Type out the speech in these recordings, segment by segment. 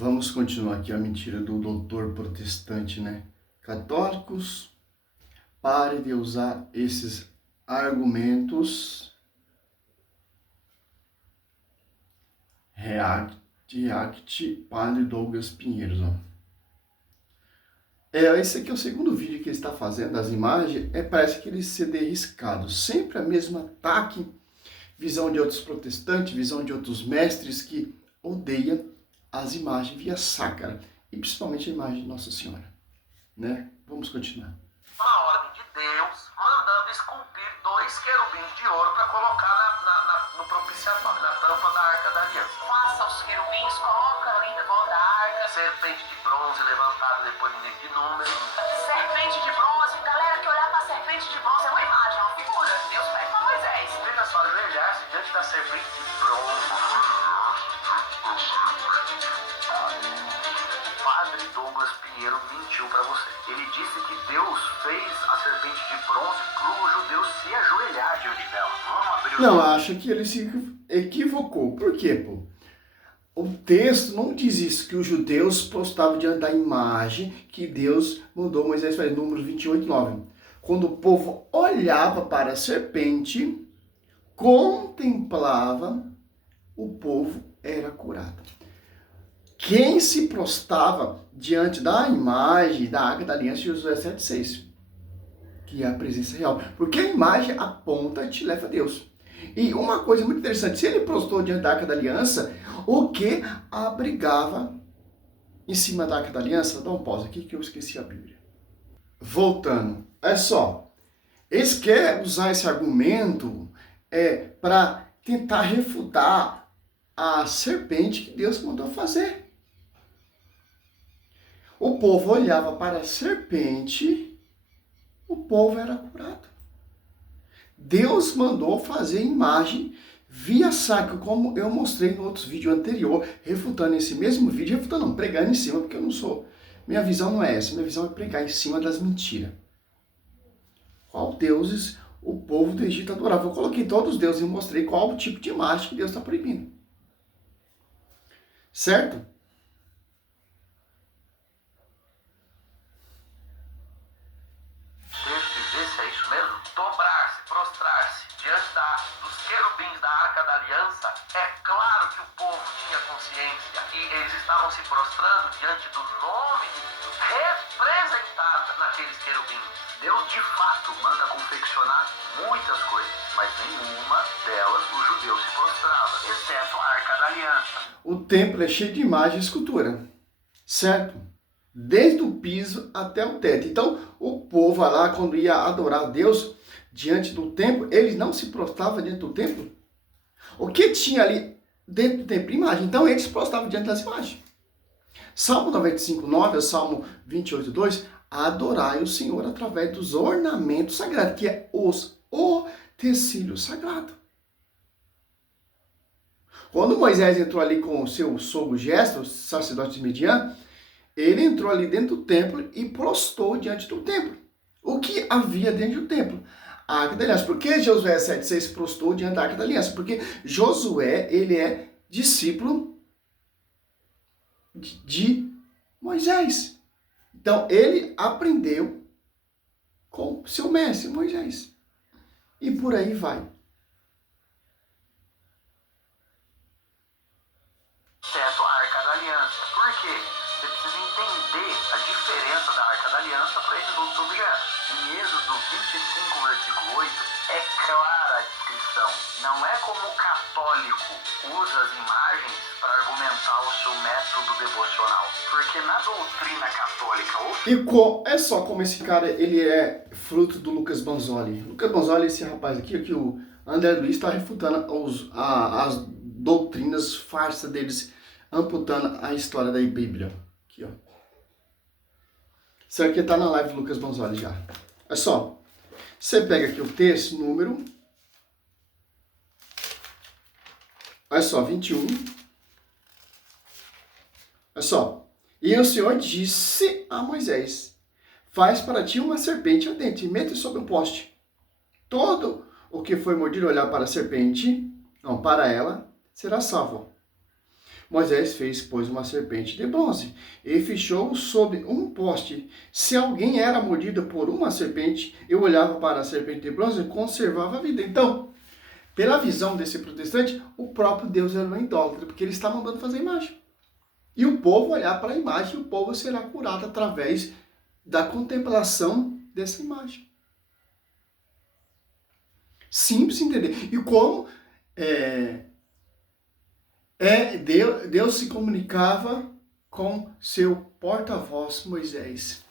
Vamos continuar aqui a mentira do doutor protestante, né? Católicos, pare de usar esses argumentos. React, Padre Douglas Pinheiros, ó. Esse aqui é o segundo vídeo que ele está fazendo das imagens. Parece que ele se riscado. Sempre a mesma ataque, visão de outros protestantes, visão de outros mestres que odeiam as imagens via sacra, e principalmente a imagem de Nossa Senhora, né? Vamos continuar. Uma ordem de Deus mandando esculpir 2 querubins de ouro para colocar no propiciatório, na tampa da Arca da Aliança. Faça os querubins, coloca ali em volta da arca. Serpente de bronze levantada depois de número. Serpente de bronze, galera que olhar para a serpente de bronze é uma imagem, é uma figura. Deus pede para Moisés. Veja só, ajoelhar-se diante da serpente de bronze. O padre Douglas Pinheiro mentiu para você. Ele disse que Deus fez a serpente de bronze para o judeu se ajoelhar diante dela. Não, acho que ele se equivocou. Por quê, pô? O texto não diz isso, que os judeus prostravam diante da imagem que Deus mandou Moisés fazer, número 28:9. Quando o povo olhava para a serpente, contemplava, o povo era curado. Quem se prostrava diante da imagem da Arca da Aliança, Josué 7:6, que é a presença real. Porque a imagem aponta e te leva a Deus. E uma coisa muito interessante, se ele prostrou diante da Arca da Aliança, o que abrigava em cima da Arca da Aliança? Dá um pause aqui que eu esqueci a Bíblia. Voltando, é só, eles querem usar esse argumento para tentar refutar a serpente que Deus mandou fazer. O povo olhava para a serpente, o povo era curado. Deus mandou fazer imagem via sacro, como eu mostrei no outro vídeo anterior, refutando esse mesmo vídeo, refutando não, pregando em cima, porque eu não sou, minha visão não é essa, minha visão é pregar em cima das mentiras. Qual deuses o povo do Egito adorava? Eu coloquei todos os deuses e mostrei qual o tipo de imagem que Deus está proibindo. Certo? É isso mesmo? Dobrar-se, prostrar-se diante dos querubins da Arca da Aliança. É claro que o povo tinha consciência e eles estavam se prostrando diante do nome de Deus representado naqueles querubins. Deus de fato manda confeccionar muitas coisas, mas nenhuma delas o judeu se prostrava, exceto a Arca da Aliança. O templo é cheio de imagem e escultura, certo? Desde o piso até o teto. Então, o povo lá, quando ia adorar a Deus diante do templo, eles não se prostravam diante do templo. O que tinha ali dentro do templo? Imagem. Então, eles se prostravam diante das imagens. Salmo 95:9, o Salmo 28:2, adorai o Senhor através dos ornamentos sagrados, que é o tecido sagrado. Quando Moisés entrou ali com o seu sogro Jetro, sacerdote de Midian, ele entrou ali dentro do templo e prostrou diante do templo. O que havia dentro do templo? A Arca da Aliança. Por que Josué 7:6 prostrou diante da Arca da Aliança? Porque Josué, ele é discípulo de Moisés. Então, ele aprendeu com seu mestre, Moisés. E por aí vai. Exceto a Arca da Aliança. Por quê? Você precisa entender a diferença da Arca da Aliança para esses outros objetos. Em Êxodo 25, versículo 8, é clara a descrição. Não é como o católico usa as imagens para argumentar o seu método devocional. Porque na doutrina católica... É só como esse cara, ele é fruto do Lucas Banzoli. Lucas Banzoli é esse rapaz aqui, que o André Luiz está refutando as doutrinas farsas deles, amputando a história da Bíblia. Aqui, ó. Isso aqui está na live do Lucas Banzoli já. É só, você pega aqui o texto, número, olha só, 21. Olha só. E o Senhor disse a Moisés, faz para ti uma serpente ardente, e mete sobre um poste. Todo o que foi mordido olhar para a serpente, não, para ela, será salvo. Moisés fez, pois, uma serpente de bronze e fechou-o sobre um poste. Se alguém era mordido por uma serpente, eu olhava para a serpente de bronze e conservava a vida. Então, pela visão desse protestante, o próprio Deus era um idólatra, porque ele está mandando fazer imagem. E o povo olhar para a imagem, e o povo será curado através da contemplação dessa imagem. Simples entender. E como Deus se comunicava com seu porta-voz Moisés.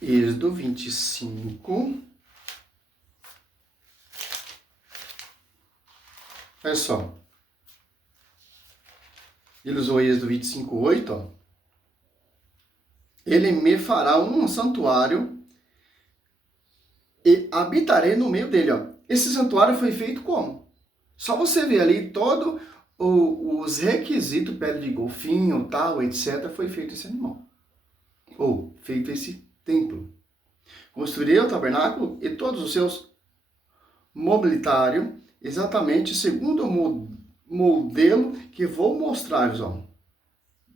Êxodo 25. Olha só. Ele usou Êxodo 25, 8. Ó. Ele me fará um santuário e habitarei no meio dele. Ó. Esse santuário foi feito como? Só você ver ali todo os requisitos, pele de golfinho, tal, etc. Foi feito esse animal. Ou feito esse templo. Construirei o tabernáculo e todos os seus mobiliários, exatamente segundo o modelo que vou mostrar-vos.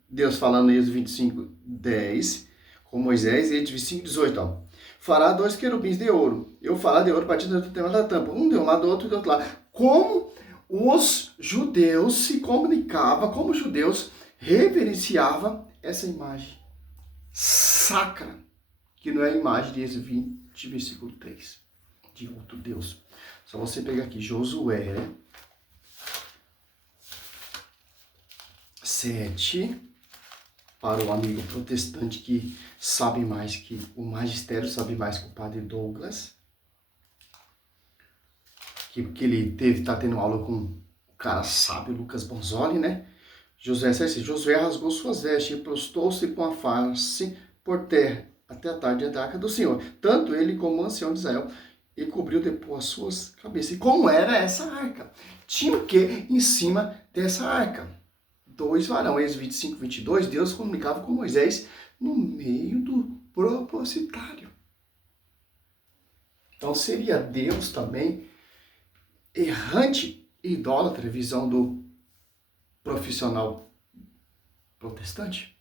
Deus falando em Êxodo 25, 10, com Moisés, e Êxodo 25, 18. Ó. Fará 2 querubins de ouro. Eu fará de ouro partindo do tema da tampa. Um de um lado, outro do outro lado. Como os judeus se comunicavam, como os judeus reverenciavam essa imagem sacra, que não é a imagem de Êxodo 20, versículo 3, de outro Deus. Só você pegar aqui, Josué 7, para o amigo protestante que sabe mais, que o magistério sabe mais que o padre Douglas, que ele está tendo aula com o cara sábio, Lucas Bonzoli, né? Josué 7, Josué rasgou suas vestes e prostou-se com a face por terra, até a tarde da arca do Senhor. Tanto ele como o ancião de Israel, e cobriu depois as suas cabeças. E como era essa arca? Tinha o que em cima dessa arca? 2 varões, Êxodo 25, 22, Deus comunicava com Moisés no meio do propositário. Então seria Deus também errante e idólatra, visão do profissional protestante?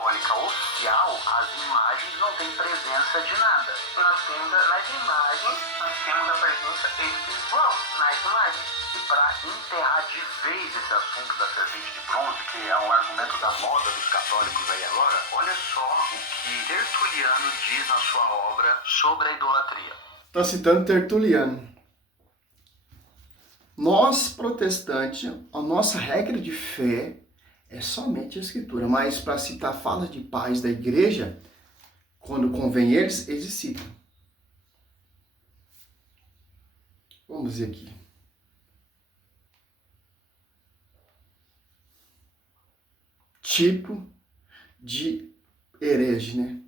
Oficial, as imagens não têm presença de nada. Nós temos nas imagens, nós temos a presença espiritual nas imagens. E para enterrar de vez esse assunto da serpente de bronze, que é um argumento da moda dos católicos aí agora, olha só o que Tertuliano diz na sua obra sobre a idolatria. Está citando Tertuliano. Nós, protestantes, a nossa regra de fé é somente a Escritura, mas para citar falas de pais da igreja, quando convém eles citam. Vamos ver aqui. Tipo de herege, né?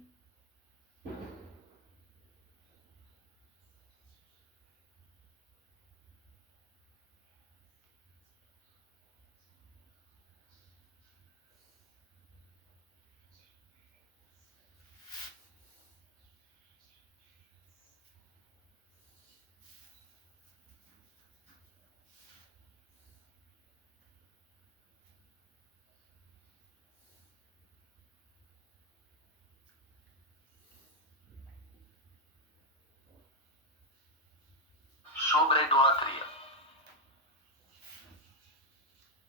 Sobre a idolatria.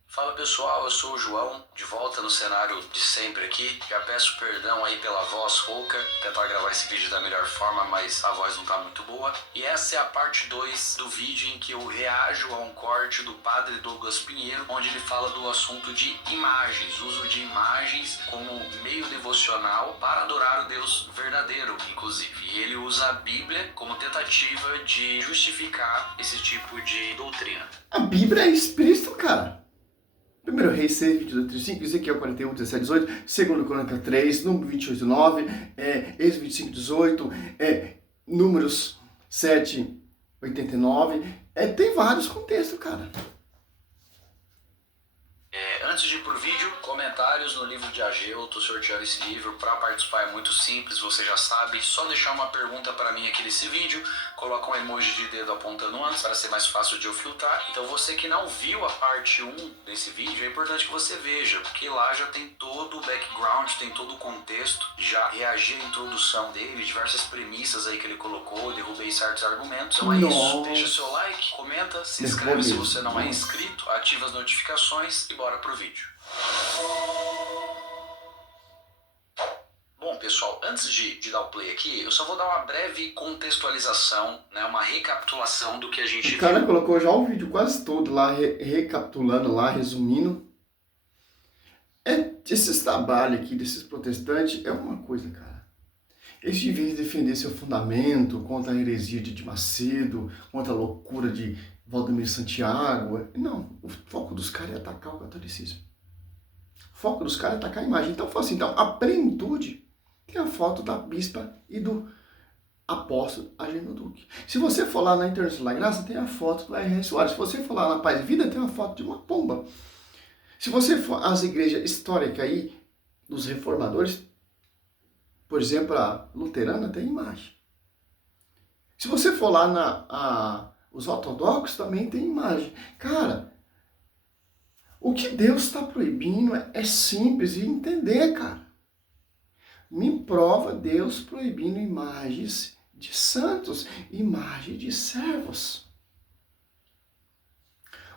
Fala pessoal, eu sou o João, de volta no cenário de sempre aqui. Já peço perdão aí pela voz rouca, tentar gravar esse vídeo da melhor forma, mas a voz não tá muito boa. E essa é a parte 2 do vídeo em que eu reajo a um corte do padre Douglas Pinheiro, onde ele fala do assunto de imagens, uso de imagens como meio devocional para adorar o Deus verdadeiro, inclusive. E ele usa a Bíblia como tentativa de justificar esse tipo de doutrina. A Bíblia é explícito, cara. 1 Reis 6, 22, 35, Ezequiel 41, 17, 18, 2 Crônica 3, Número 28, 9, Êxodo 25, 18, Números 7, 89. Tem vários contextos, cara. Antes de ir pro vídeo, comentários no livro de Ageu, tô sorteando esse livro. Para participar é muito simples, você já sabe, só deixar uma pergunta para mim aqui nesse vídeo, coloca um emoji de dedo apontando antes para ser mais fácil de eu filtrar. Então você que não viu a parte 1 desse vídeo, é importante que você veja, porque lá já tem todo o background, tem todo o contexto, já reagi à introdução dele, diversas premissas aí que ele colocou, derrubei certos argumentos. Então é isso, deixa o seu like, comenta, se inscreve se você não é inscrito, ativa as notificações e bora pro vídeo. Bom, pessoal, antes de dar o play aqui, eu só vou dar uma breve contextualização, né, uma recapitulação do que a gente viu. O cara colocou já o vídeo quase todo lá, recapitulando lá, resumindo. Esses trabalhos aqui desses protestantes é uma coisa, cara. Eles, em vez de defender seu fundamento contra a heresia de Macedo, contra a loucura de Valdemir Santiago, não, o foco dos caras é atacar o catolicismo. O foco dos caras é atacar a imagem. Então, foi assim, então, a plenitude tem a foto da bispa e do apóstolo Ageno Duque. Se você for lá na Internacional da Graça, tem a foto do R.R. Soares. Se você for lá na Paz e Vida, tem uma foto de uma pomba. Se você for às igrejas históricas aí, dos reformadores, por exemplo, a luterana tem imagem. Se você for lá os ortodoxos, também tem imagem. Cara, o que Deus está proibindo é simples de entender, cara. Me prova Deus proibindo imagens de santos, imagens de servos.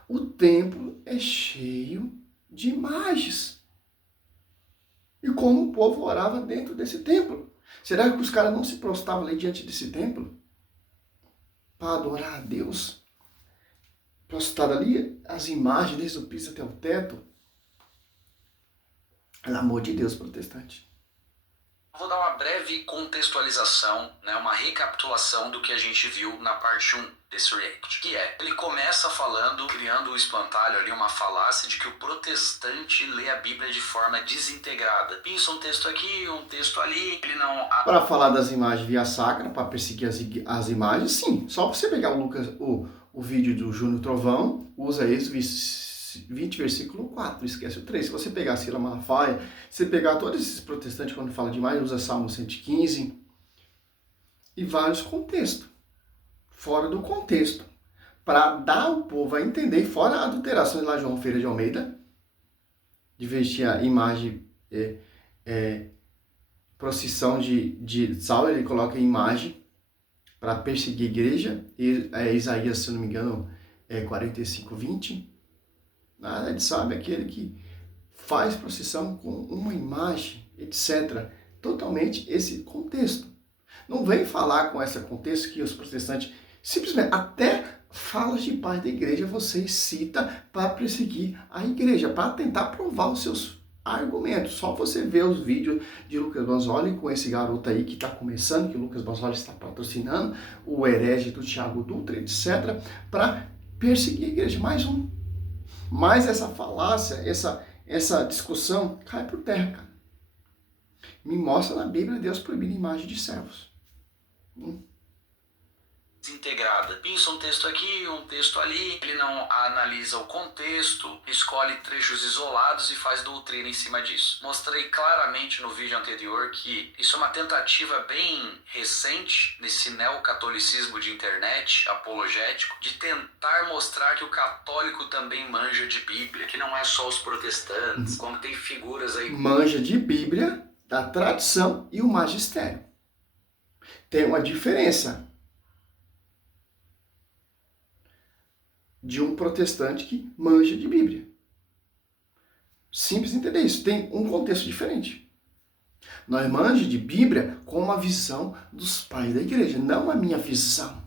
O templo é cheio de imagens. E como o povo orava dentro desse templo? Será que os caras não se prostravam ali diante desse templo para adorar a Deus? Prostrado ali, as imagens desde o piso até o teto? Pelo amor de Deus, protestante. Vou dar uma breve contextualização, né, uma recapitulação do que a gente viu na parte 1 desse react. Que é, ele começa falando, criando um espantalho ali, uma falácia de que o protestante lê a Bíblia de forma desintegrada. Pinça um texto aqui, um texto ali, ele não... Para falar das imagens via sacra, para perseguir as imagens, sim. Só você pegar o vídeo do Júnior Trovão, usa Êxodo 20, versículo 4, esquece o 3. Se você pegar Sila Malafaia, se você pegar todos esses protestantes quando fala de imagem, usa Salmo 115 e vários contextos, fora do contexto, para dar ao povo a entender, fora a adulteração de lá João Ferreira de Almeida, de vestir a imagem, procissão de Saulo, ele coloca a imagem para perseguir a igreja, Isaías, se eu não me engano, 45:20. Nada, ele sabe aquele que faz procissão com uma imagem, etc. Totalmente esse contexto. Não vem falar com esse contexto que os protestantes simplesmente, até falas de paz da igreja, você cita para perseguir a igreja, para tentar provar os seus argumentos. Só você vê os vídeos de Lucas Banzoli com esse garoto aí que está começando, que o Lucas Banzoli está patrocinando, o herege do Thiago Dutra, etc., para perseguir a igreja. Mas essa falácia, essa discussão cai por terra, cara. Me mostra na Bíblia Deus proibindo imagem de servos. Desintegrada. Pinça um texto aqui, um texto ali, ele não analisa o contexto, escolhe trechos isolados e faz doutrina em cima disso. Mostrei claramente no vídeo anterior que isso é uma tentativa bem recente nesse neocatolicismo de internet, apologético, de tentar mostrar que o católico também manja de Bíblia, que não é só os protestantes, como tem figuras aí... Manja de Bíblia, da tradição e o magistério. Tem uma diferença de um protestante que manja de Bíblia. Simples entender isso. Tem um contexto diferente. Nós manja de Bíblia com uma visão dos pais da igreja, não a minha visão.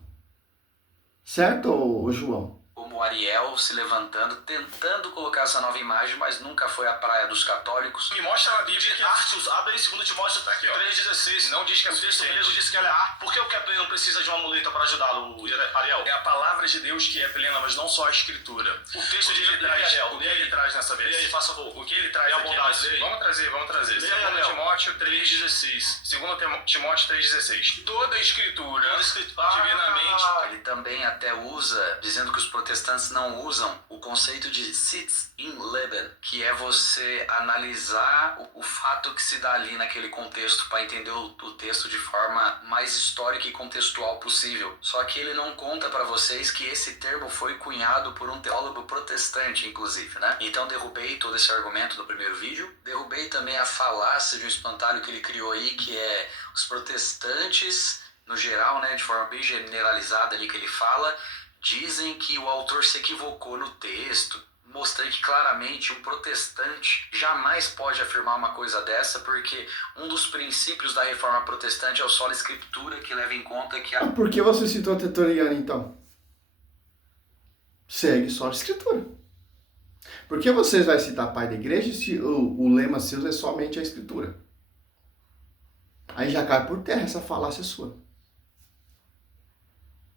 Certo, João? Como Ariel se levantando, tentando colocar essa nova imagem, mas nunca foi a praia dos católicos. Me mostra na Bíblia que arte usada em 2 Timóteo tá aqui, 3,16. Não diz que é suficiente. O texto mesmo diz que ela é arte. Por que o Kepler não precisa de uma muleta para ajudá-lo, Ariel? É a palavra de Deus que é plena, mas não só a escritura. O texto de ele traz, o que ele traz nessa vez? E aí, faça favor. O que ele traz aqui? Vamos trazer. 2 Timóteo 3,16. 2 Timóteo 3,16. Toda a escritura, divinamente... Ele também até usa, dizendo que os protestantes protestantes não usam o conceito de Sitz im Leben, que é você analisar o fato que se dá ali naquele contexto para entender o texto de forma mais histórica e contextual possível. Só que ele não conta para vocês que esse termo foi cunhado por um teólogo protestante, inclusive, né? Então derrubei todo esse argumento do primeiro vídeo, derrubei também a falácia de um espantalho que ele criou aí, que é os protestantes, no geral, né, de forma bem generalizada ali que ele fala, dizem que o autor se equivocou no texto. Mostrei que claramente um protestante jamais pode afirmar uma coisa dessa, porque um dos princípios da reforma protestante é o sola escritura, que leva em conta que a... Por que você citou Tertuliano, então? Segue sola escritura. Por que vocês vão citar pai da igreja se o lema seu é somente a escritura? Aí já cai por terra essa falácia sua.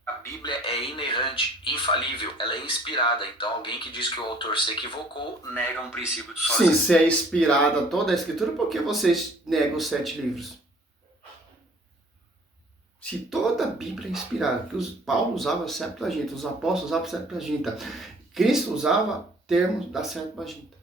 A Bíblia é inerrante, infalível, ela é inspirada. Então alguém que diz que o autor se equivocou, nega um princípio do sola Sim, se é inspirada toda a escritura, por que vocês negam os 7 livros? Se toda a Bíblia é inspirada, que Paulo usava a Septuaginta, os apóstolos usavam a Septuaginta, Cristo usava termos da Septuaginta.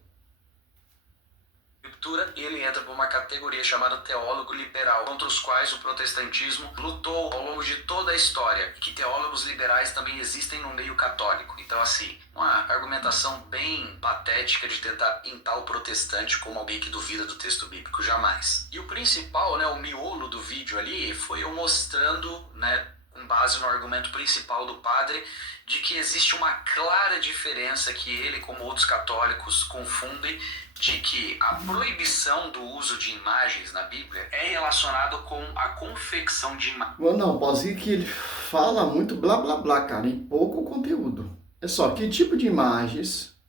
E ele entra por uma categoria chamada teólogo liberal, contra os quais o protestantismo lutou ao longo de toda a história, que teólogos liberais também existem no meio católico. Então, assim, uma argumentação bem patética de tentar pintar o protestante como alguém que duvida do texto bíblico, jamais. E o principal, né, o miolo do vídeo ali, foi eu mostrando, né, com base no argumento principal do padre, de que existe uma clara diferença que ele, como outros católicos, confundem, de que a proibição do uso de imagens na Bíblia é relacionado com a confecção de imagens. Não, pode dizer que ele fala muito blá blá blá, cara, e pouco conteúdo. É só, que tipo de imagens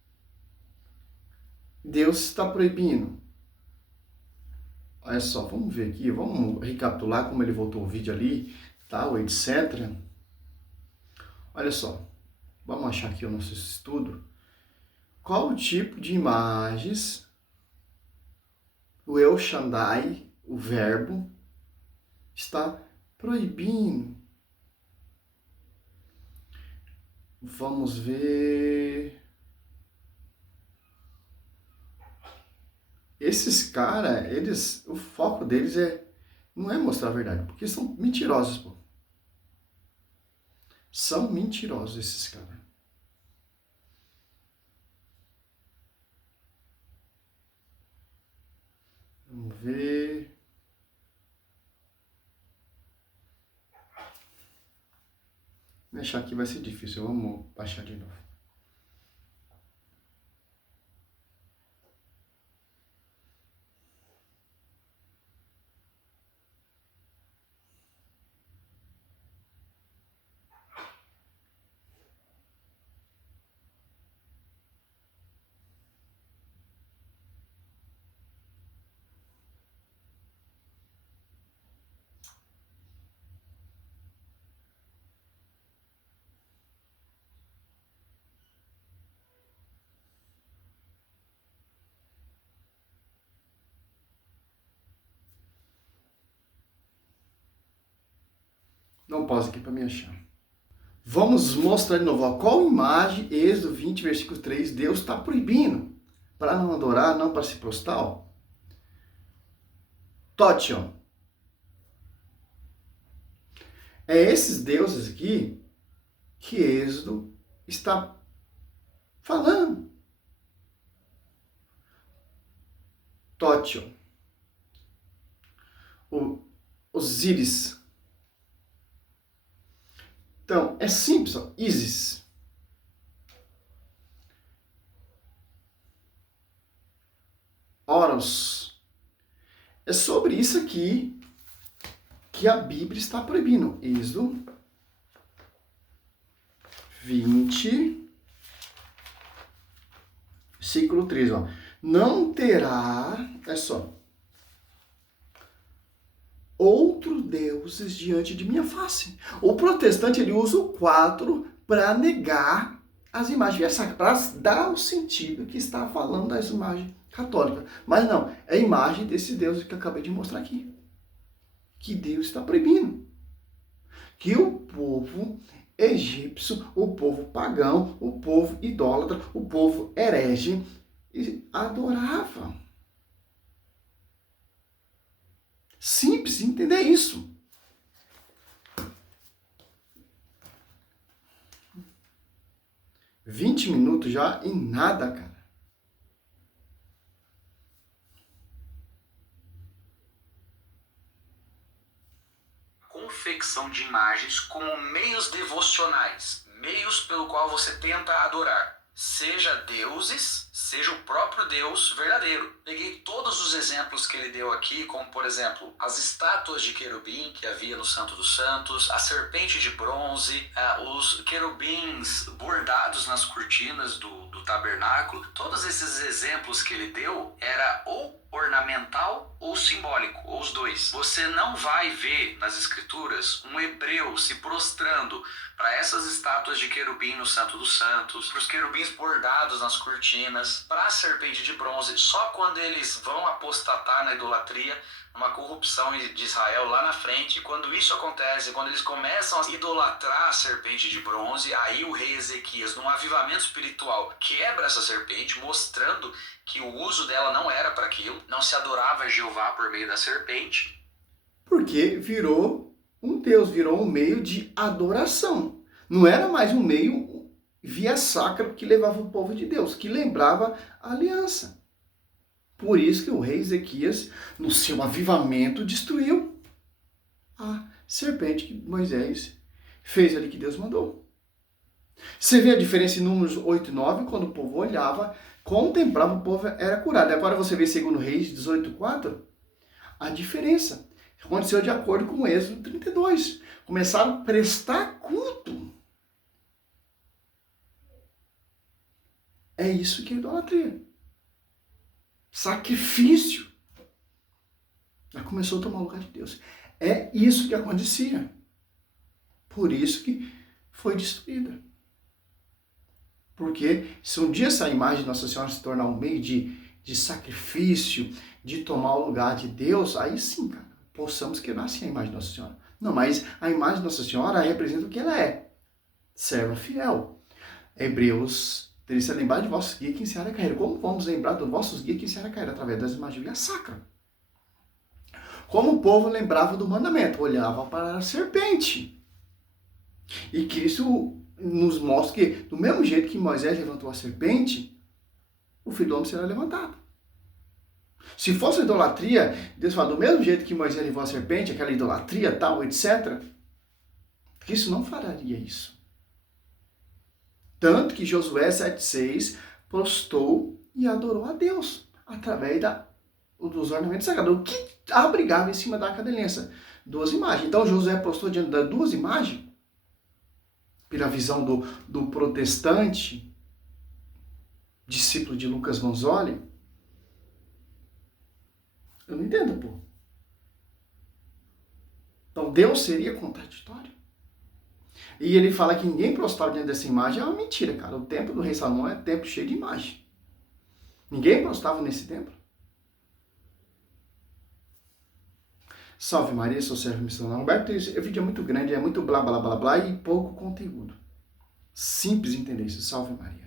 Deus está proibindo? Olha só, vamos ver aqui, vamos recapitular como ele voltou o vídeo ali, tal, etc. Olha só, vamos achar aqui o nosso estudo. Qual o tipo de imagens o El Shaddai, o verbo, está proibindo? Vamos ver. Esses caras, o foco deles não é mostrar a verdade, porque são mentirosos, pô. São mentirosos esses caras. Vamos ver. Deixar aqui vai ser difícil. Vamos baixar de novo. Não pausa aqui para me achar. Vamos mostrar de novo. Ó, qual imagem, Êxodo 20, versículo 3, Deus está proibindo? Para não adorar, não para se prostrar. Totion. É esses deuses aqui que Êxodo está falando. Totion. Osíris. Então, é simples, ó. Ísis. Horus. É sobre isso aqui que a Bíblia está proibindo. Êxodo 20, versículo 3, ó. Não terá, é só, outros deuses diante de minha face. O protestante, ele usa o 4 para negar as imagens, para dar o sentido que está falando das imagens católicas. Mas não, é a imagem desse Deus que eu acabei de mostrar aqui. Que Deus está proibindo. Que o povo egípcio, o povo pagão, o povo idólatra, o povo herege, e adorava. Simples entender isso. $20 minutos já e nada, cara. Confecção de imagens como meios devocionais, meios pelo qual você tenta adorar, seja deuses, seja o próprio Deus verdadeiro. Peguei todos os exemplos que ele deu aqui, como por exemplo, as estátuas de querubim que havia no Santo dos Santos, a serpente de bronze, os querubins bordados nas cortinas do tabernáculo. Todos esses exemplos que ele deu era ou ornamental ou simbólico, ou os dois. Você não vai ver nas escrituras um hebreu se prostrando para essas estátuas de querubim no Santo dos Santos, para os querubins bordados nas cortinas, para a serpente de bronze, só quando eles vão apostatar na idolatria, uma corrupção de Israel lá na frente. Quando isso acontece, quando eles começam a idolatrar a serpente de bronze, aí o rei Ezequias, num avivamento espiritual, quebra essa serpente, mostrando que o uso dela não era para aquilo, não se adorava a Jeová por meio da serpente. Porque virou um Deus, virou um meio de adoração. Não era mais um meio via sacra que levava o povo de Deus, que lembrava a aliança. Por isso que o rei Ezequias, no seu avivamento, destruiu a serpente que Moisés fez ali, que Deus mandou. Você vê a diferença em Números 8 e 9, quando o povo olhava, contemplava, o povo era curado. Agora você vê segundo Reis 18:4, a diferença aconteceu de acordo com o Êxodo 32. Começaram a prestar culto. É isso que é idolatria. Sacrifício. Já começou a tomar o lugar de Deus. É isso que acontecia. Por isso que foi destruída. Porque se um dia essa imagem de Nossa Senhora se tornar um meio de sacrifício, de tomar o lugar de Deus, aí sim, cara, possamos quebrar sim a imagem de Nossa Senhora. Não, mas a imagem de Nossa Senhora representa o que ela é. Serva fiel. Hebreus 13, lembrar de vossos guias que ensinaram a carreira. Como vamos lembrar dos vossos guias que ensinaram a carreira? Através das imagens via sacra. Como o povo lembrava do mandamento, olhava para a serpente. E Cristo nos mostra que, do mesmo jeito que Moisés levantou a serpente, o Filho do Homem será levantado. Se fosse idolatria, Deus fala, do mesmo jeito que Moisés levou a serpente, aquela idolatria, tal, etc., Cristo não faria isso. Tanto que Josué 7,6 prostrou e adorou a Deus através dos ornamentos sagrados. O que abrigava em cima da arca da aliança? 2 imagens. Então Josué prostrou diante das 2 imagens, pela visão do protestante, discípulo de Lucas Manzoli. Eu não entendo, pô. Então Deus seria contraditório? E ele fala que ninguém prostrava diante dessa imagem. É uma mentira, cara. O templo do rei Salomão é templo cheio de imagem. Ninguém prostrava nesse templo. Salve Maria, sou servo missionário Roberto. Esse vídeo é muito grande, é muito blá blá blá blá e pouco conteúdo. Simples entender isso. Salve Maria.